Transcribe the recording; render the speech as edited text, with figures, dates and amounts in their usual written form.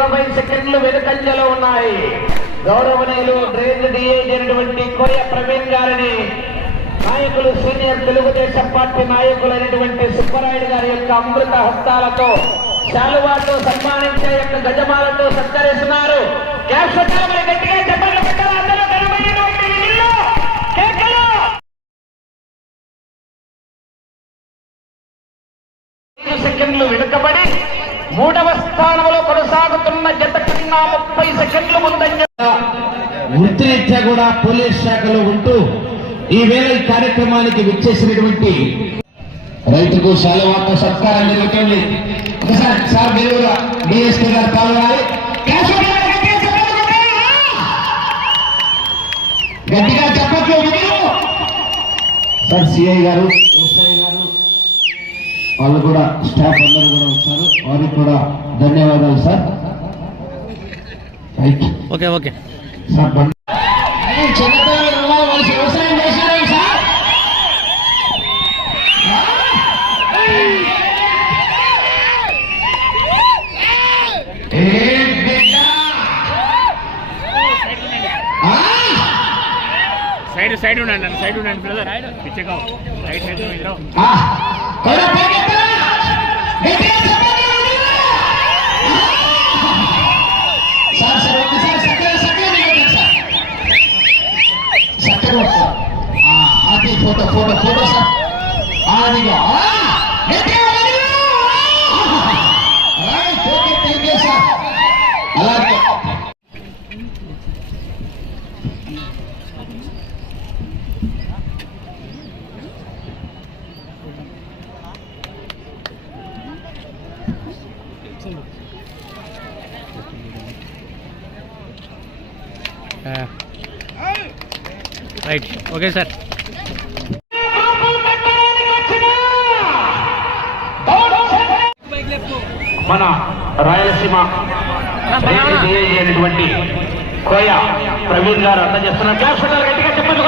20 సెకండ్లు వెనుకంజలో ఉన్నాయి. గౌరవనీయులు డ్రైన్ డిఐజీ అయినటువంటి కోయ ప్రవీణ్ గారిని నాయకులు సీనియర్ తెలుగుదేశం పార్టీ నాయకులైనటువంటి సుబ్బరాయుడు గారి యొక్క అమృత హస్తాలతో శాలువాతో సన్మానించే యొక్క గజమాలతో సత్కరిస్తున్నారు. గట్టిగా చెప్పలు పెట్టాలి అందరూ. సెకండ్లు వెనుకబడి 3వ స్థానంలో కొనసాగుతున్న జత కన్నా 30 సెకండ్లు ముందంజ. వృత్తిరీత్యా కూడా పోలీస్ శాఖలో ఉంటూ ఈవేళ ఈ కార్యక్రమానికి విచ్చేసినటువంటి రైతుకు శాలువాతో సత్కారం జరుగుతుంది. ఒకసారి సార్ మీరు డిఎస్పీ గారు పాల్గొనాలి. గట్టిగా చెప్పట్లు సార్. సిఐ గారు, ఎస్ఐ గారు వాళ్ళు కూడా స్టాఫ్ అందరూ కూడా వచ్చారు. వారికి కూడా ధన్యవాదాలు సార్. Okay okay sir. వ్యవసాయం చేశారు సార్. సైడ్ ఉండండి బ్రదర్. పిచ్చగా right side photo photo photo sir. అలాగే రైట్. Okay sir. మన రాయలసీమ అయినటువంటి కోయ ప్రవీణ్ గారు అందజేస్తున్నారు. క్లాస్ గట్టిగా చెప్పండి.